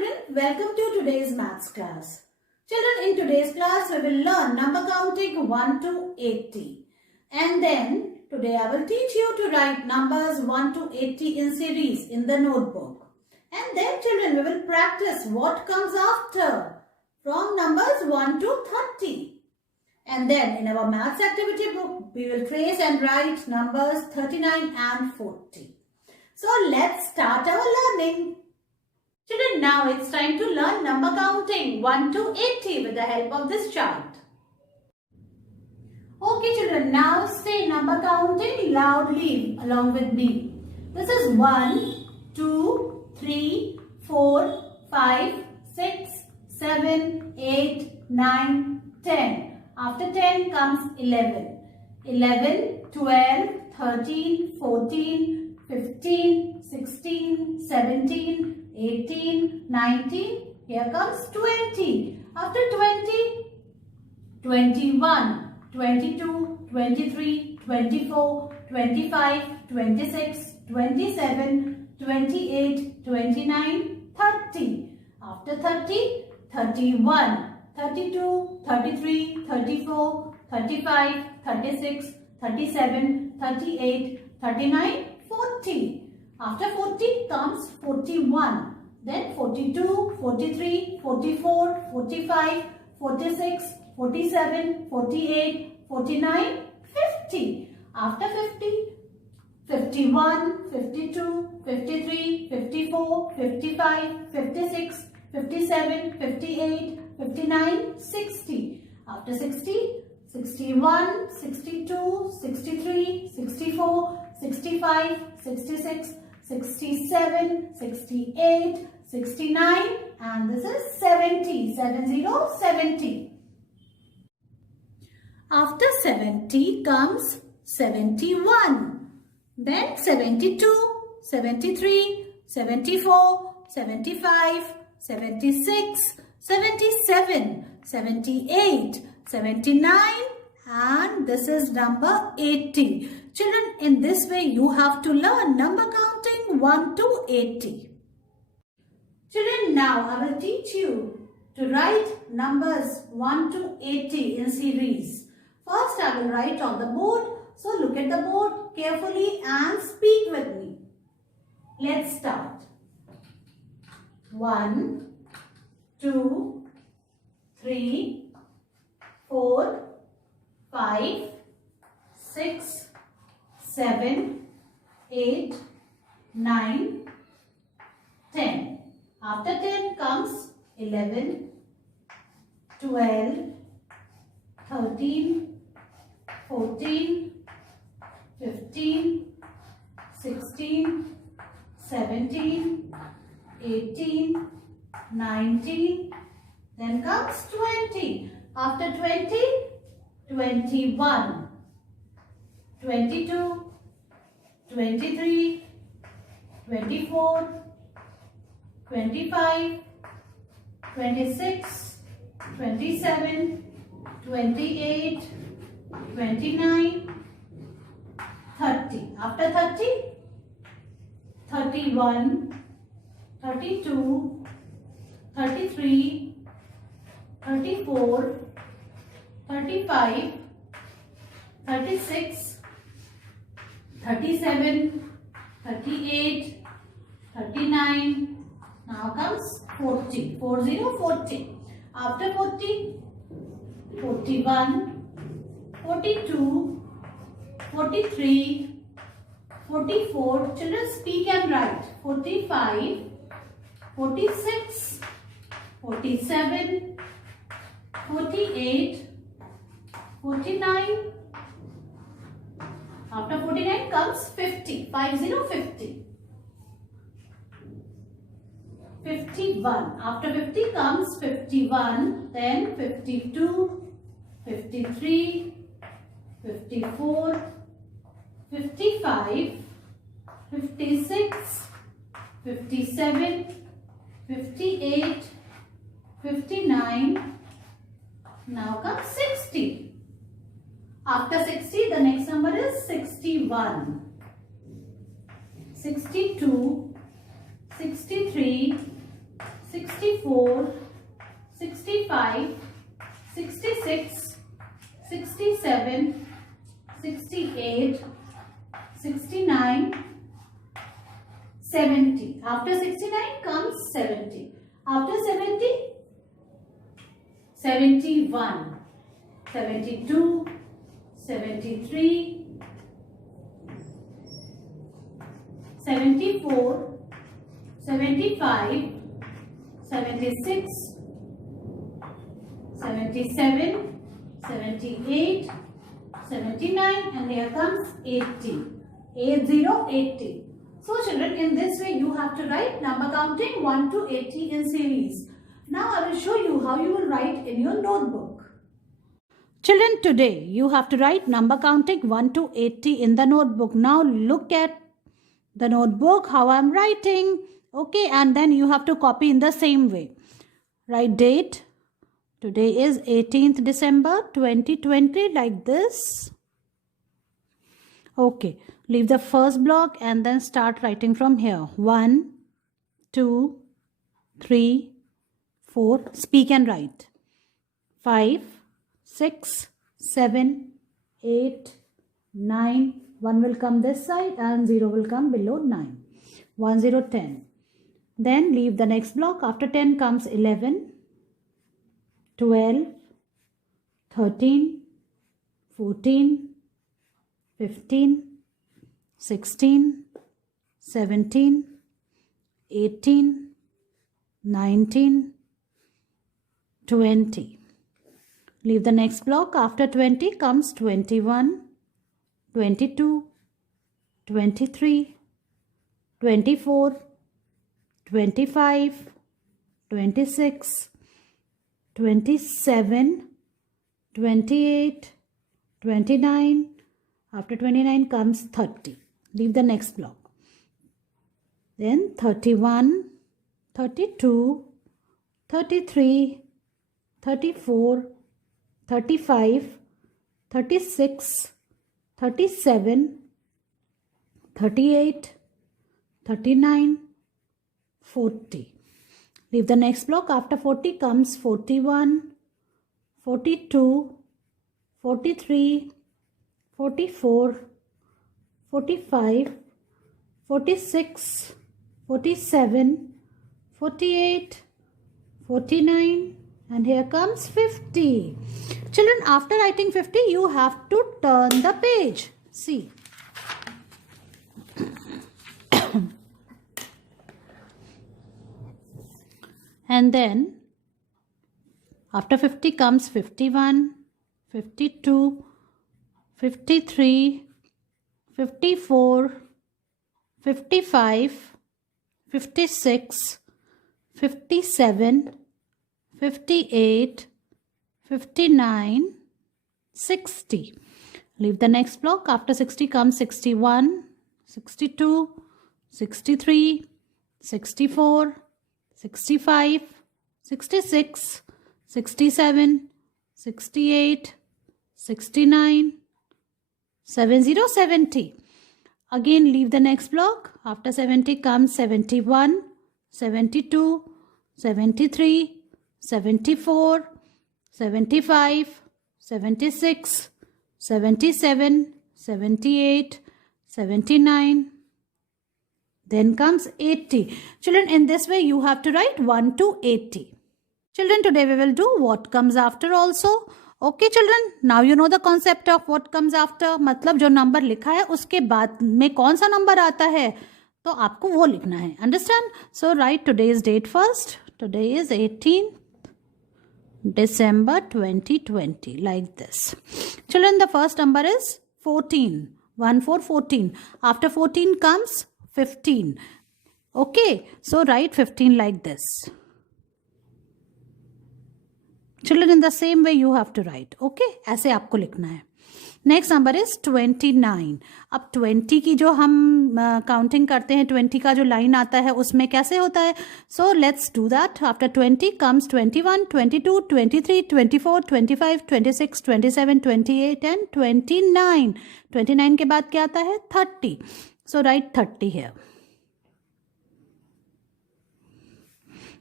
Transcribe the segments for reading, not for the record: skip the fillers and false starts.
children, welcome to today's maths class. Children, in today's class we will learn number counting 1 to 80. And then today I will teach you to write numbers 1 to 80 in series in the notebook. And then children, we will practice what comes after from numbers 1 to 30. And then in our maths activity book, we will trace and write numbers 39 and 40. So let's start our learning. Children, now it's time to learn number counting 1 to 80 with the help of this chart. Okay children, now say number counting loudly along with me. This is 1, 2, 3, 4, 5, 6, 7, 8, 9, 10. After 10 comes 11. 11, 12, 13, 14, 15, 16, 17, 18, 19, here comes 20. After 20, 21, 22, 23, 24, 25, 26, 27, 28, 29, 30. After 30, 31, 32, 33, 34, 35, 36, 37, 38, 39, 40. After 40 comes 41, then 42, 43, 44, 45, 46, 47, 48, 49, 50. After 50, 51, 52, 53, 54, 55, 56, 57, 58, 59, 60. After 60, 61, 62, 63, 64, 65, 66, 67, 68, 69 and this is 70, 70. After 70 comes 71, then 72, 73, 74, 75, 76, 77, 78, 79 and this is number 80. Children, in this way you have to learn number counting 1 to 80. Children, now I will teach you to write numbers 1 to 80 in series. First I will write on the board. So look at the board carefully and speak with me. Let's start. 1, 2, 3, 4, 5, 6, 7, 8, 9, 10. After 10 comes 11, 12, 13, 14, 15, 16, 17, 18, 19. Then comes 20. After 20, 21, 22, 23, 24, 25, 26, 27, 28, 29, 30. After 30, 31, 32, 33, 34, 35, 36, 37, 38, 39. Now comes 40. 40. After 40, 41, 42, 43, 44. Children, speak and write. 45, 46, 47, 48, 49. After 49 comes 50. 50. 51. After 50 comes 51. Then 52, 53, 54, 55, 56, 57, 58, 59. Now comes 60. After 60, the next number is 61. 62, 63, 64, 65, 66, 67, 68, 69, 70. After 69 comes 70. After 70, 71, 72, 73, 74, 75, 76, 77, 78, 79, and here comes 80. 80. So children, in this way you have to write number counting 1 to 80 in series. Now I will show you how you will write in your notebook. Children, today you have to write number counting 1 to 80 in the notebook. Now look at the notebook, how I am writing. Okay, and then you have to copy in the same way. Write date. Today is 18th December 2020 like this. Okay, leave the first block and then start writing from here. 1, 2, 3, 4. Speak and write. 5, 6, 7, 8, 9. 1 will come this side and 0 will come below 9. 1, 0, 10. Then leave the next block. After 10 comes 11, 12, 13, 14, 15, 16, 17, 18, 19, 20. Leave the next block. After 20 comes 21, 22, 23, 24, 25, 26, 27, 28, 29. After 29 comes 30. Leave the next block. Then 31, 32, 33, 34, 35, 36, 37, 38, 39, 40. Leave the next block. After 40 comes 41, 42, 43, 44, 45, 46, 47, 48, 49, and here comes 50. Children, after writing 50, you have to turn the page. See. And then, after 50 comes 51, 52, 53, 54, 55, 56, 57, 58, 59, 60. Leave the next block. After 60 comes 61, 62, 63, 64, 65, 66, 67, 68, 69, 70. Again leave the next block. After 70 comes 71, 72, 73, 74, 75, 76, 77, 78, 79. Then comes 80. Children, in this way you have to write 1 to 80. Children, today we will do what comes after also. Okay children, now you know the concept of what comes after. मतलब जो number लिखा है उसके बाद में कौन सा number आता है तो आपको वो लिखना है. Understand? So write today's date first. Today is 18th December 2020 like this. Children, the first number is 14. 1, 4, 14. After 14 comes 15. Okay, so write 15 like this. Children, in the same way you have to write. Okay, ऐसे आपको लिखना है. Next number is 29. अब 20 की जो हम counting करते हैं, 20 का जो लाइन आता है उसमें कैसे होता है. So let's do that. After 20 comes 21, 22, 23, 24, 25, 26, 27, 28 and 29. 29 के बाद क्या आता है? 30. सो right 30 here.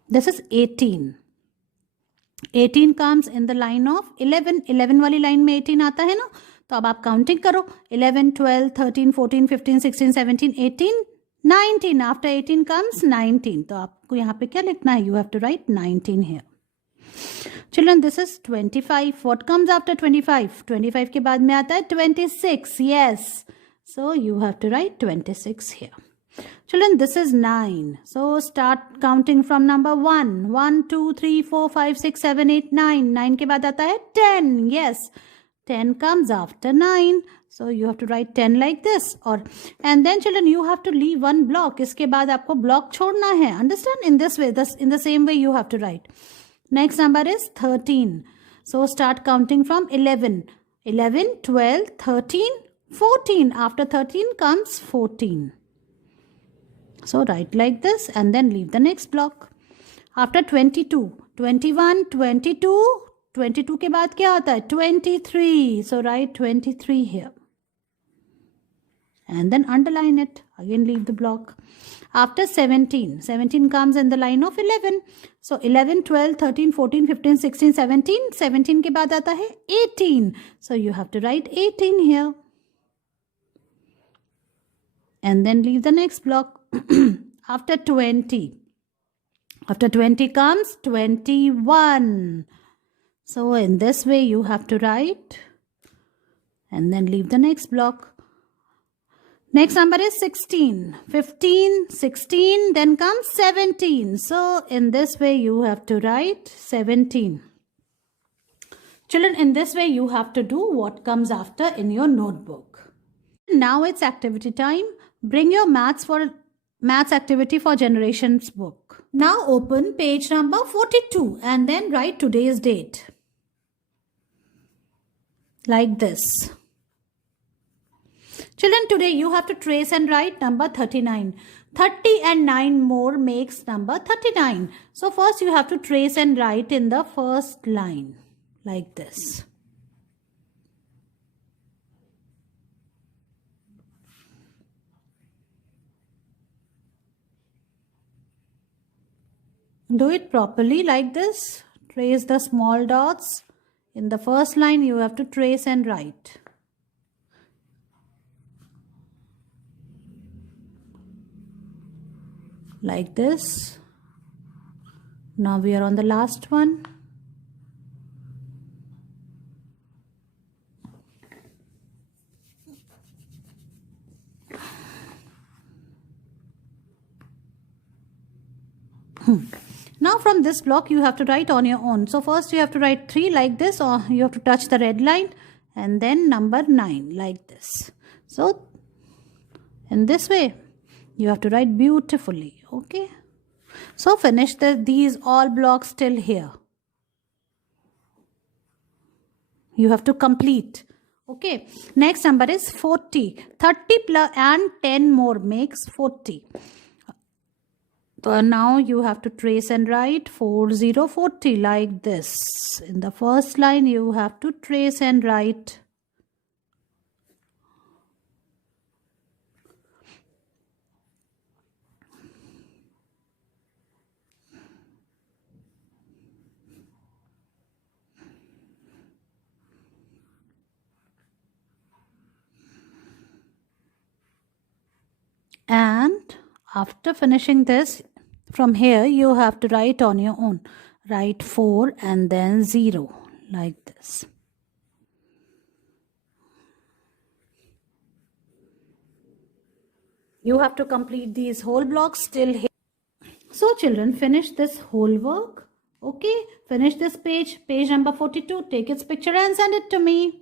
This is 18. 18 comes in the line of 11. 11 वाली line में 18 आता है ना, तो अब आप काउंटिंग करो. 11, 12, 13, 14, 15, 16, 17, 18, 19. After 18 comes 19. तो आपको यहाँ पे क्या लिखना है? You have to write 19 here. Children, this is 25. What comes after 25? 25 के बाद में आता है 26. Yes. So you have to write 26 here. Children, this is 9. So start counting from number 1. 1, 2, 3, 4, 5, 6, 7, 8, 9. 9 के बाद आता है 10. Yes. 10 comes after 9. So you have to write 10 like this. And then children, you have to leave one block. इसके बाद आपको block छोड़ना है. Understand? In this way, in the same way you have to write. Next number is 13. So start counting from 11. 11, 12, 13, 14. After 13 comes 14. So write like this and then leave the next block. After 22, 21, 22, 22 के बाद क्या आता है? 23. So write 23 here. And then underline it. Again leave the block. After 17, 17 comes in the line of 11. So 11, 12, 13, 14, 15, 16, 17. 17 के बाद आता है 18. So you have to write 18 here. And then leave the next block. After 20. After 20 comes 21. So in this way you have to write and then leave the next block. Next number is 16. 15, 16, then comes 17. So in this way you have to write 17. Children, in this way you have to do what comes after in your notebook. Now it's activity time. Bring your maths activity for generations book. Now open page number 42 and then write today's date. Like this. Children, today you have to trace and write number 39. 30 and 9 more makes number 39. So first you have to trace and write in the first line. Like this. Do it properly like this. Trace the small dots. In the first line you have to trace and write. Like this. Now we are on the last one. Now from this block you have to write on your own. So first you have to write 3 like this, or you have to touch the red line, and then number 9 like this. So in this way you have to write beautifully. Okay. So finish these all blocks till here. You have to complete. Okay. Next number is 40. 30 plus and 10 more makes 40. So now you have to trace and write 4040 like this. In the first line you have to trace and write. And after finishing this, from here you have to write on your own. Write 4 and then 0 like this. You have to complete these whole blocks till here. So children, finish this whole work. Okay, finish this page number 42. Take its picture and send it to me.